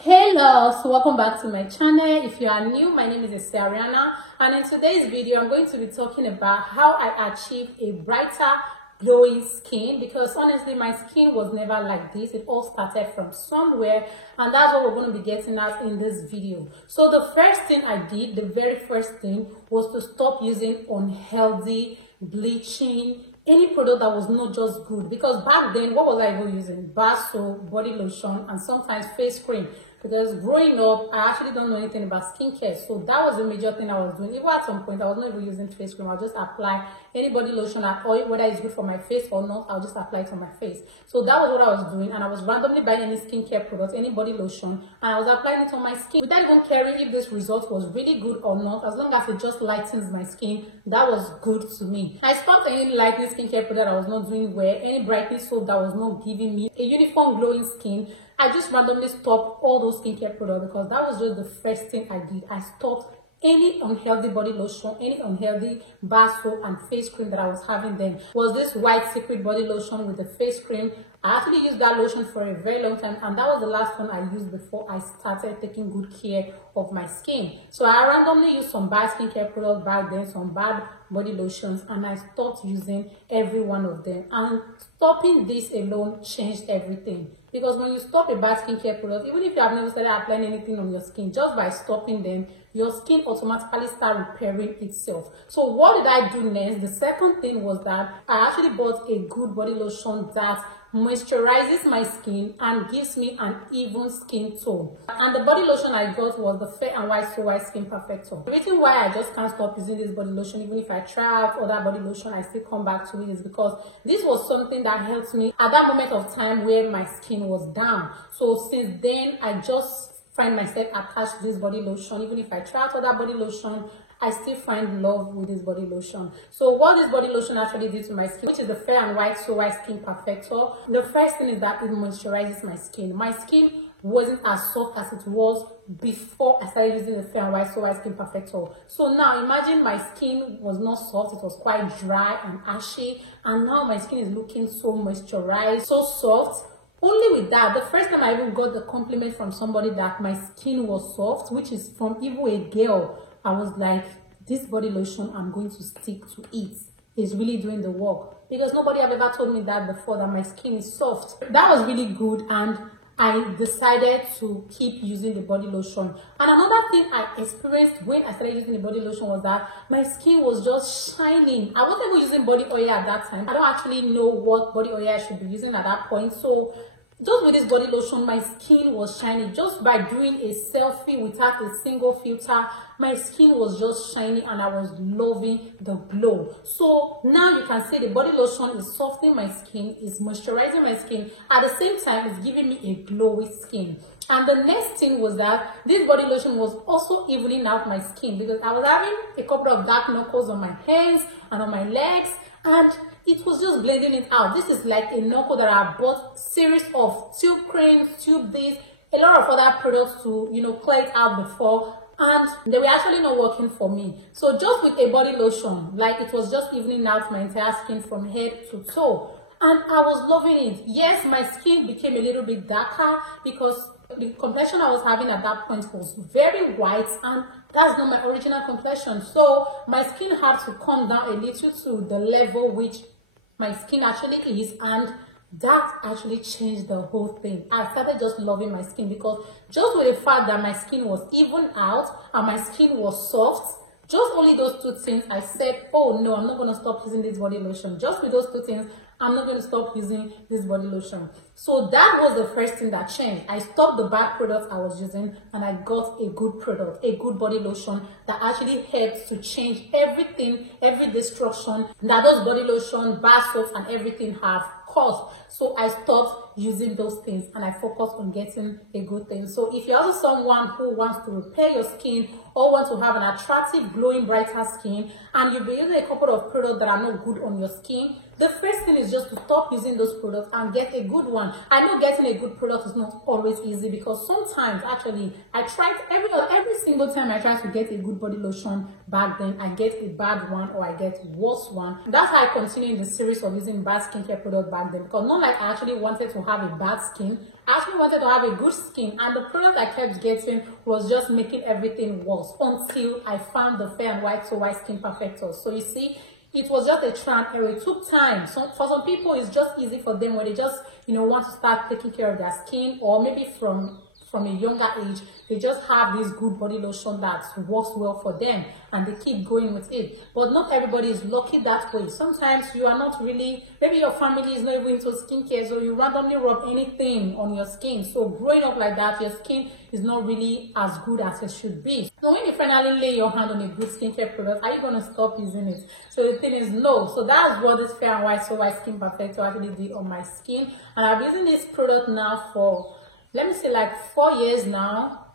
Hello, so welcome back to my channel. If you are new, my name is Ariana, and in today's video I'm going to be talking about how I achieved a brighter glowing skin, because honestly my skin was never like this. It all started from somewhere, and that's what we're going to be getting at in this video. So the first thing I did, the very first thing, was to stop using unhealthy bleaching, any product that was not just good. Because back then, what was I even using? Bar soap, body lotion, and sometimes face cream. Because growing up, I actually don't know anything about skincare, so that was the major thing I was doing. Even at some point, I was not even using face cream. I'll just apply any body lotion at oil, whether it's good for my face or not. I'll just apply it on my face. So that was what I was doing, and I was randomly buying any skincare product, any body lotion, and I was applying it on my skin without even caring if this result was really good or not. As long as it just lightens my skin, that was good to me. I stopped any lightening skincare product I was not doing well, any brightening soap that was not giving me a uniform glowing skin. I just randomly stopped all those skincare products, because that was just the first thing I did. I stopped any unhealthy body lotion, any unhealthy bar soap and face cream that I was having then. Was this white secret body lotion with the face cream. I actually used that lotion for a very long time, and that was the last one I used before I started taking good care of my skin. So I randomly used some bad skincare products back then, some bad body lotions, and I stopped using every one of them. And stopping this alone changed everything. Because when you stop a bad skincare product, even if you have never started applying anything on your skin, just by stopping them, your skin automatically starts repairing itself. So what did I do next? The second thing was that I actually bought a good body lotion that moisturizes my skin and gives me an even skin tone. And the body lotion I got was the Fair and White So White Skin Perfector. The reason why I just can't stop using this body lotion, even if I try out other body lotion, I still come back to it, is because this was something that helped me at that moment of time where my skin was down. So since then, I just find myself attached to this body lotion. Even if I try out other body lotion, I still find love with this body lotion. So what this body lotion actually did to my skin, which is the Fair and White So White Skin Perfector, the first thing is that it moisturizes my skin. My skin wasn't as soft as it was before I started using the Fair and White So White Skin Perfector. So now imagine my skin was not soft, it was quite dry and ashy, and now my skin is looking so moisturized, so soft. Only with that, the first time I even got the compliment from somebody that my skin was soft, which is from even a girl, I was like, this body lotion, I'm going to stick to it. It's really doing the work. Because nobody have ever told me that before, that my skin is soft. That was really good, and I decided to keep using the body lotion. And another thing I experienced when I started using the body lotion was that my skin was just shining. I wasn't even using body oil at that time. I don't actually know what body oil I should be using at that point. So just with this body lotion, my skin was shiny. Just by doing a selfie without a single filter, my skin was just shiny, and I was loving the glow. So now you can see the body lotion is softening my skin, is moisturizing my skin. At the same time, it's giving me a glowy skin. And the next thing was that this body lotion was also evening out my skin, because I was having a couple of dark knuckles on my hands and on my legs, and it was just blending it out. This is like a knuckle that I bought series of tube creams, tube this, a lot of other products to, clear it out before, and they were actually not working for me. So just with a body lotion, like, it was just evening out my entire skin from head to toe, and I was loving it. Yes, my skin became a little bit darker because the complexion I was having at that point was very white, and that's not my original complexion. So my skin had to come down a little to the level which my skin actually is, and that actually changed the whole thing. I started just loving my skin, because just with the fact that my skin was even out and my skin was soft, just only those two things, I said, oh no, I'm not going to stop using this body lotion. Just with those two things, I'm not going to stop using this body lotion. So that was the first thing that changed. I stopped the bad products I was using, and I got a good product, a good body lotion that actually helps to change everything, every destruction that those body lotion, bath soaps, and everything have caused. So I stopped using those things, and I focused on getting a good thing. So if you're also someone who wants to repair your skin, or want to have an attractive, glowing, brighter skin, and you've been using a couple of products that are not good on your skin, The first thing is just to stop using those products and get a good one. I know getting a good product is not always easy, because sometimes actually I tried every single time I try to get a good body lotion back then, I get a bad one or I get worse one. That's how I continue in the series of using bad skincare product back then, because not like I actually wanted to have a bad skin. I actually wanted to have a good skin, and the product I kept getting was just making everything worse until I found the Fair and White So White Skin Perfector. So you see, it was just a trial and error. It took time. So for some people, it's just easy for them when they just, want to start taking care of their skin, or maybe from a younger age, they just have this good body lotion that works well for them and they keep going with it. But not everybody is lucky that way. Sometimes you are not really, maybe your family is not even into skincare, so you randomly rub anything on your skin. So growing up like that, your skin is not really as good as it should be. So when you finally lay your hand on a good skincare product, are you going to stop using it? So the thing is no. So that's what this Fair and White So White Skin Perfector actually did on my skin. And I've been using this product now for, let me say, like 4 years now.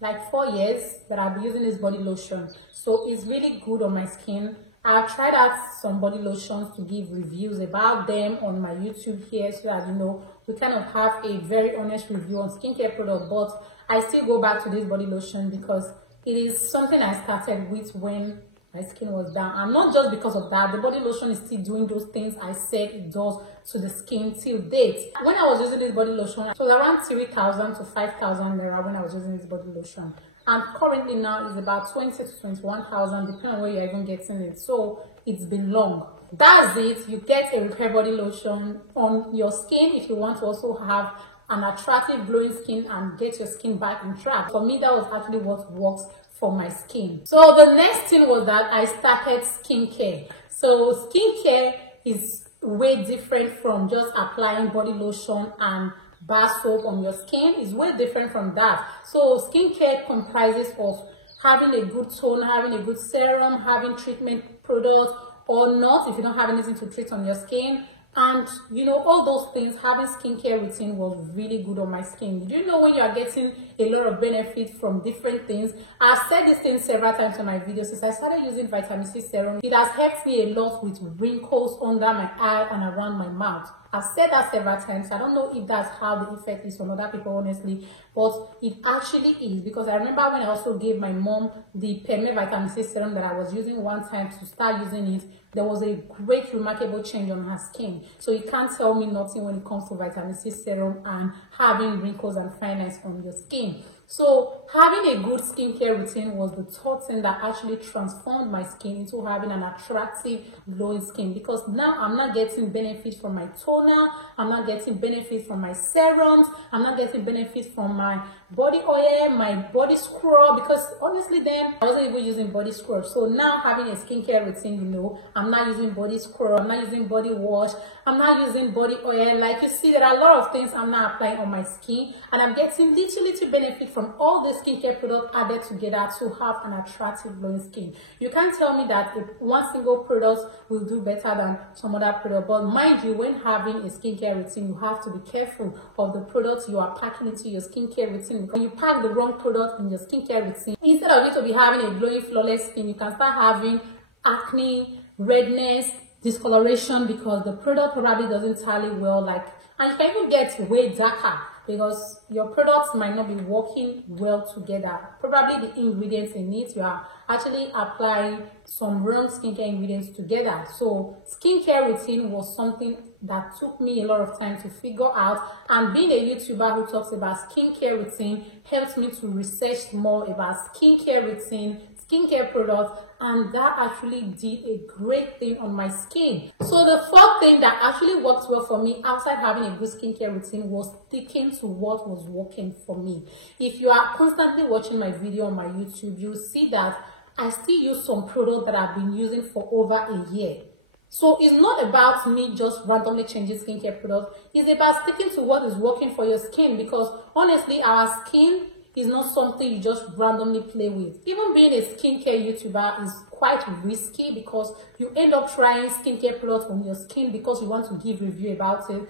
Like 4 years that I've been using this body lotion. So it's really good on my skin. I've tried out some body lotions to give reviews about them on my YouTube here, so that we kind of have a very honest review on skincare products. But I still go back to this body lotion because it is something I started with when my skin was down, and not just because of that. The body lotion is still doing those things I said it does to the skin till date. When I was using this body lotion, it was around 3,000 to 5,000 naira when I was using this body lotion, and currently now it's about 20 to 21,000, depending on where you're even getting it. So it's been long. That's it. You get a repair body lotion on your skin if you want to also have an attractive glowing skin and get your skin back on track. For me, that was actually what works for my skin. So the next thing was that I started skincare. So skincare is way different from just applying body lotion and bar soap on your skin. It's way different from that. So skincare comprises of having a good toner, having a good serum, having treatment products or not if you don't have anything to treat on your skin. And all those things, having skincare routine was really good on my skin. Do you know when you are getting a lot of benefit from different things? I've said this thing several times on my videos. Since I started using vitamin C serum, it has helped me a lot with wrinkles under my eye and around my mouth. I've said that several times. I don't know if that's how the effect is on other people, honestly, but it actually is, because I remember when I also gave my mom the Peme vitamin C serum that I was using one time to start using it, there was a great, remarkable change on her skin. So you can't tell me nothing when it comes to vitamin C serum and having wrinkles and fine lines on your skin. So having a good skincare routine was the third thing that actually transformed my skin into having an attractive, glowing skin, because now I'm not getting benefit from my toner, I'm not getting benefit from my serums, I'm not getting benefit from my body oil, my body scrub, because honestly then I wasn't even using body scrub. So now having a skincare routine, I'm not using body scrub, I'm not using body wash, I'm not using body oil. Like you see, there are a lot of things I'm not applying on my skin, and I'm getting little benefit from all the skincare products added together to have an attractive glowing skin. You can't tell me that one single product will do better than some other product. But mind you, when having a skincare routine, you have to be careful of the products you are packing into your skincare routine. Because when you pack the wrong product in your skincare routine, instead of you to be having a glowing, flawless skin, you can start having acne, redness, discoloration, because the product probably doesn't tally well, and you can even get way darker because your products might not be working well together. Probably the ingredients in it, you are actually applying some wrong skincare ingredients together. So skincare routine was something that took me a lot of time to figure out, and being a YouTuber who talks about skincare routine helped me to research more about skincare routine, skincare products, and that actually did a great thing on my skin. So the fourth thing that actually worked well for me outside having a good skincare routine was sticking to what was working for me. If you are constantly watching my video on my YouTube, you'll see that I still use some products that I've been using for over a year. So it's not about me just randomly changing skincare products. It's about sticking to what is working for your skin, because honestly, our skin is not something you just randomly play with. Even being a skincare YouTuber is quite risky, because you end up trying skincare products on your skin because you want to give review about it.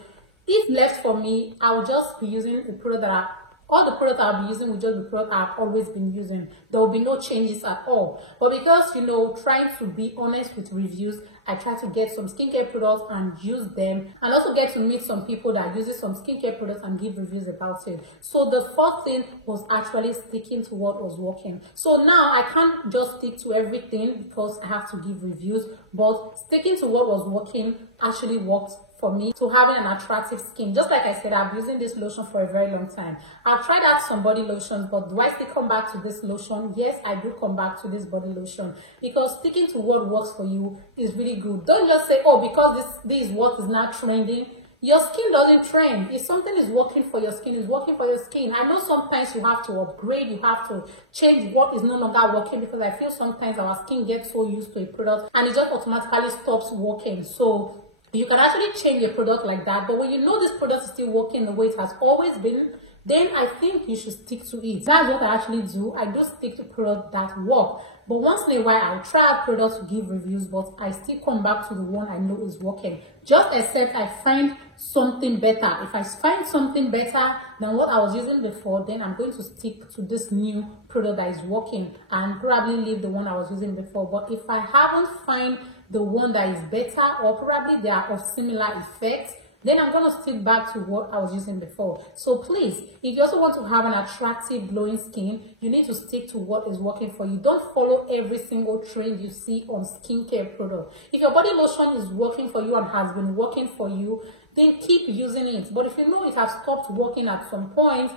If left for me, I will just be using a product that All the product I'll be using will just be product I've always been using. There will be no changes at all. But because, you know, trying to be honest with reviews, I try to get some skincare products and use them, and also get to meet some people that uses some skincare products and give reviews about it. So the first thing was actually sticking to what was working. So now I can't just stick to everything because I have to give reviews, but sticking to what was working actually worked for me to having an attractive skin. Just like I said, I've been using this lotion for a very long time. I've tried out some body lotions, but do I still come back to this lotion? Yes, I do come back to this body lotion, because sticking to what works for you is really good. Don't just say, oh, because this is what is now trending. Your skin doesn't trend. If something is working for your skin, it's working for your skin. I know sometimes you have to upgrade, you have to change what is no longer working, because I feel sometimes our skin gets so used to a product and it just automatically stops working. So you can actually change a product like that, but when you know this product is still working the way it has always been, then I think you should stick to it. That's what I actually do. I do stick to products that work. But once in a while, I'll try out products to give reviews, but I still come back to the one I know is working. Just except I find something better. If I find something better than what I was using before, then I'm going to stick to this new product that is working and probably leave the one I was using before. But if I haven't find the one that is better, or probably they are of similar effects, then I'm going to stick back to what I was using before. So please, if you also want to have an attractive glowing skin, you need to stick to what is working for you. Don't follow every single trend you see on skincare products. If your body lotion is working for you and has been working for you, then keep using it. But if you know it has stopped working at some point,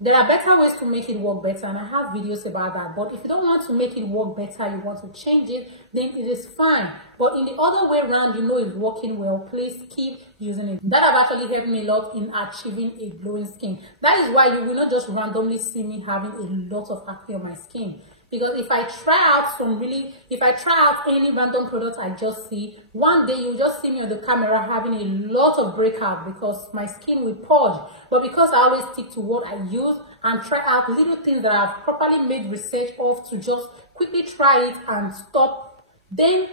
there are better ways to make it work better, and I have videos about that. But if you don't want to make it work better, you want to change it, then it is fine. But in the other way around, you know it's working well, please keep using it. That have actually helped me a lot in achieving a glowing skin. That is why you will not just randomly see me having a lot of acne on my skin. Because if I try out any random product I just see, one day you'll just see me on the camera having a lot of breakout because my skin will purge. But because I always stick to what I use and try out little things that I've properly made research of to just quickly try it and stop, then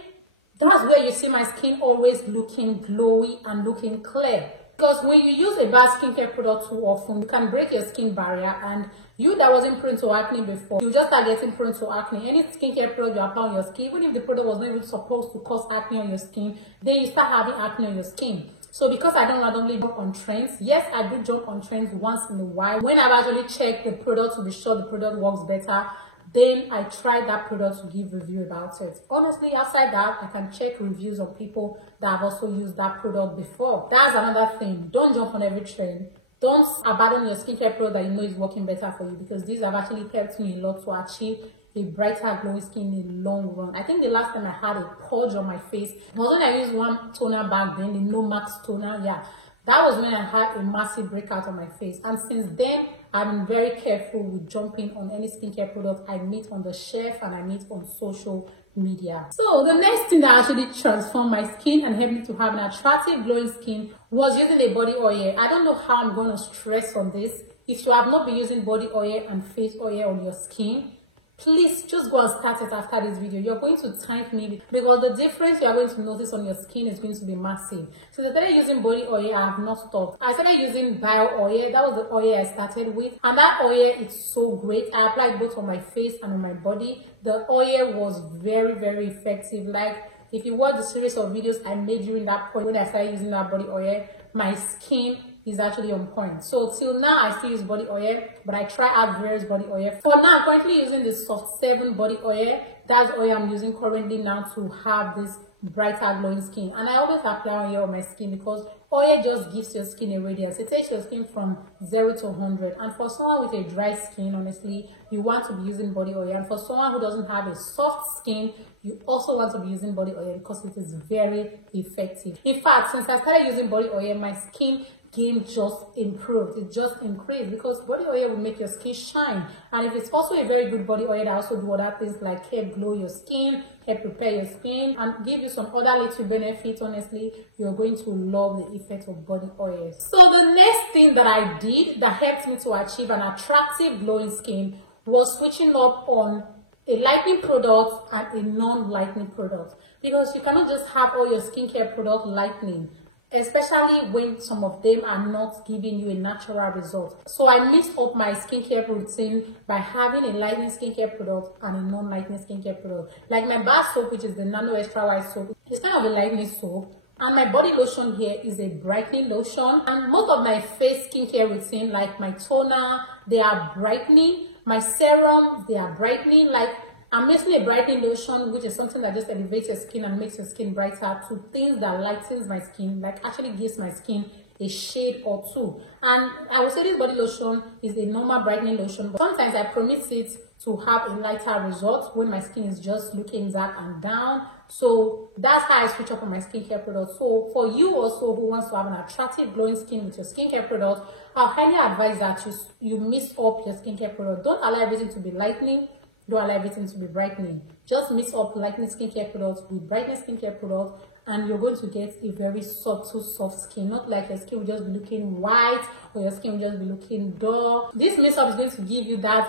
that's where you see my skin always looking glowy and looking clear. Because when you use a bad skincare product too often, you can break your skin barrier, and you that wasn't prone to acne before, you just start getting prone to acne. Any skincare product you apply on your skin, even if the product was not even supposed to cause acne on your skin, then you start having acne on your skin. So because I don't randomly jump on trends, yes, I do jump on trends once in a while. When I've actually checked the product to be sure the product works better, then I try that product to give review about it. Honestly, outside that, I can check reviews of people that have also used that product before. That's another thing. Don't jump on every trend. Don't abandon your skincare product that you know is working better for you, because these have actually helped me a lot to achieve a brighter glowing skin in the long run. I think the last time I had a purge on my face was when I used one toner back then, the No Max toner. Yeah, that was when I had a massive breakout on my face. And since then, I've been very careful with jumping on any skincare product I meet on the shelf and I meet on social media. So the next thing that actually transformed my skin and helped me to have an attractive glowing skin was using a body oil. I don't know how I'm going to stress on this. If you have not been using body oil and face oil on your skin, please just go and start it after this video. You're going to thank me, because the difference you're going to notice on your skin is going to be massive. So I started using body oil, I have not stopped. I started using bio oil. That was the oil I started with, and that oil is so great. I applied both on my face and on my body. The oil was very, very effective. Like, if you watch the series of videos I made during that point when I started using that body oil, my skin is actually on point. So till now, I still use body oil, but I try out various body oil. For now, I'm currently using the Soft 7 body oil. That's the oil I'm using currently now to have this brighter glowing skin. And I always apply oil on my skin because oil just gives your skin a radiance. It takes your skin from 0 to 100. And for someone with a dry skin, honestly, you want to be using body oil. And for someone who doesn't have a soft skin, you also want to be using body oil because it is very effective. In fact, since I started using body oil, my skin game just improved. It just increased, because body oil will make your skin shine. And if it's also a very good body oil that also do other things like help glow your skin, help prepare your skin, and give you some other little benefits, honestly, you're going to love the effect of body oil. So the next thing that I did that helped me to achieve an attractive glowing skin was switching up on a lightening product and a non-lightening product, because you cannot just have all your skincare product lightening. especially when some of them are not giving you a natural result. So I mixed up my skincare routine by having a lightening skincare product and a non-lightening skincare product. Like my bar soap, which is the Nano Extra White soap, it's kind of a lightening soap. And my body lotion here is a brightening lotion. And most of my face skincare routine, like my toner, they are brightening. My serums, they are brightening. Like, I'm mixing a brightening lotion, which is something that just elevates your skin and makes your skin brighter, to things that lightens my skin, like actually gives my skin a shade or two. And I would say this body lotion is a normal brightening lotion, but sometimes I promise it to have a lighter result when my skin is just looking dark and down. So that's how I switch up on my skincare products. So for you also who wants to have an attractive glowing skin with your skincare product, I highly advise that you mix up your skincare product. Don't allow everything to be lightening. Don't allow everything to be brightening. Just mix up lightening skincare products with brightening skincare products, and you're going to get a very subtle, soft skin. Not like your skin will just be looking white or your skin will just be looking dull. This mix up is going to give you that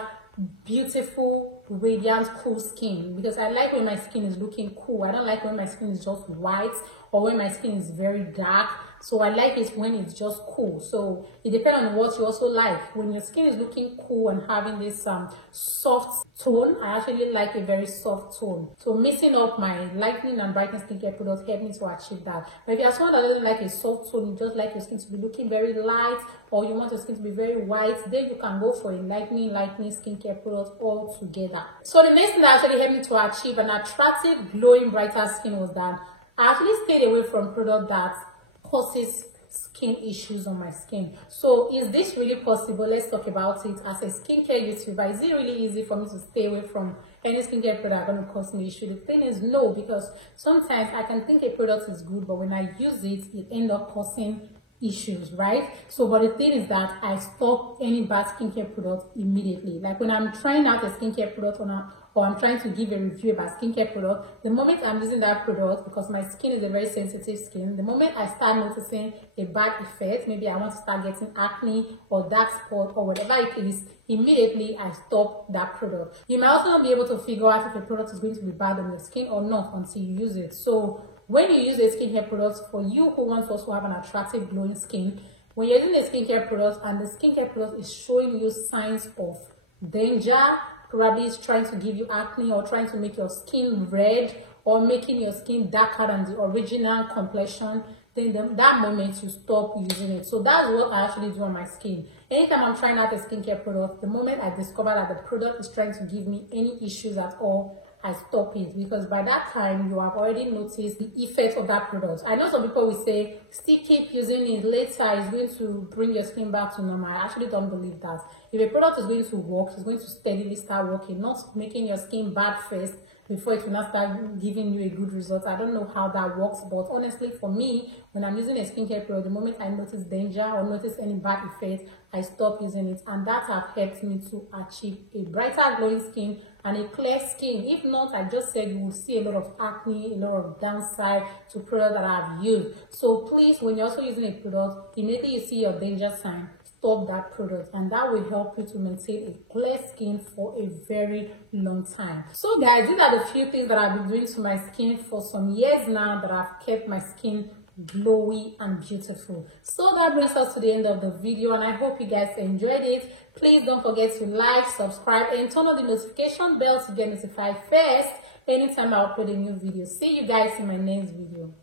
beautiful, radiant, cool skin, because I like when my skin is looking cool. I don't like when my skin is just white or when my skin is very dark. So I like it when it's just cool. So it depends on what you also like. When your skin is looking cool and having this soft tone, I actually like a very soft tone. So mixing up my lightening and brightening skincare products help me to achieve that. But if you're someone that doesn't like a soft tone, you just like your skin to be looking very light, or you want your skin to be very white, then you can go for a lightening skincare product altogether. So the next thing that actually helped me to achieve an attractive, glowing, brighter skin was that I actually stayed away from products that causes skin issues on my skin. So is this really possible? Let's talk about it. As a skincare YouTuber, is it really easy for me to stay away from any skincare product going to cause me issue? The thing is, no, because sometimes I can think a product is good, but when I use it, it ends up causing issues, right? So but the thing is that I stop any bad skincare product immediately. Like when I'm trying out a skincare product or I'm trying to give a review about skincare product, the moment I'm using that product, because my skin is a very sensitive skin, the moment I start noticing a bad effect, maybe I want to start getting acne or dark spot or whatever it is, immediately I stop that product. You might also not be able to figure out if a product is going to be bad on your skin or not until you use it. So when you use a skincare product, for you who wants to also have an attractive glowing skin, when you're using a skincare product and the skincare product is showing you signs of danger, probably it's trying to give you acne or trying to make your skin red or making your skin darker than the original complexion, then that moment you stop using it. So that's what I actually do on my skin. Anytime I'm trying out a skincare product, the moment I discover that the product is trying to give me any issues at all, I stop it, because by that time you have already noticed the effect of that product. I know some people will say still keep using it, later it's going to bring your skin back to normal. I actually don't believe that. If a product is going to work, it's going to steadily start working, not making your skin bad first before it will not start giving you a good result. I don't know how that works, but honestly for me, when I'm using a skincare product, the moment I notice danger or notice any bad effect, I stop using it, and that has helped me to achieve a brighter glowing skin and a clear skin. If not, I just said you will see a lot of acne, a lot of downside to products that I've used. So please, when you're also using a product, immediately you see your danger sign, stop that product, and that will help you to maintain a clear skin for a very long time. So guys, these are the few things that I've been doing to my skin for some years now that have kept my skin glowy and beautiful. So that brings us to the end of the video, and I hope you guys enjoyed it. Please don't forget to like, subscribe, and turn on the notification bell to get notified first anytime I upload a new video. See you guys in my next video.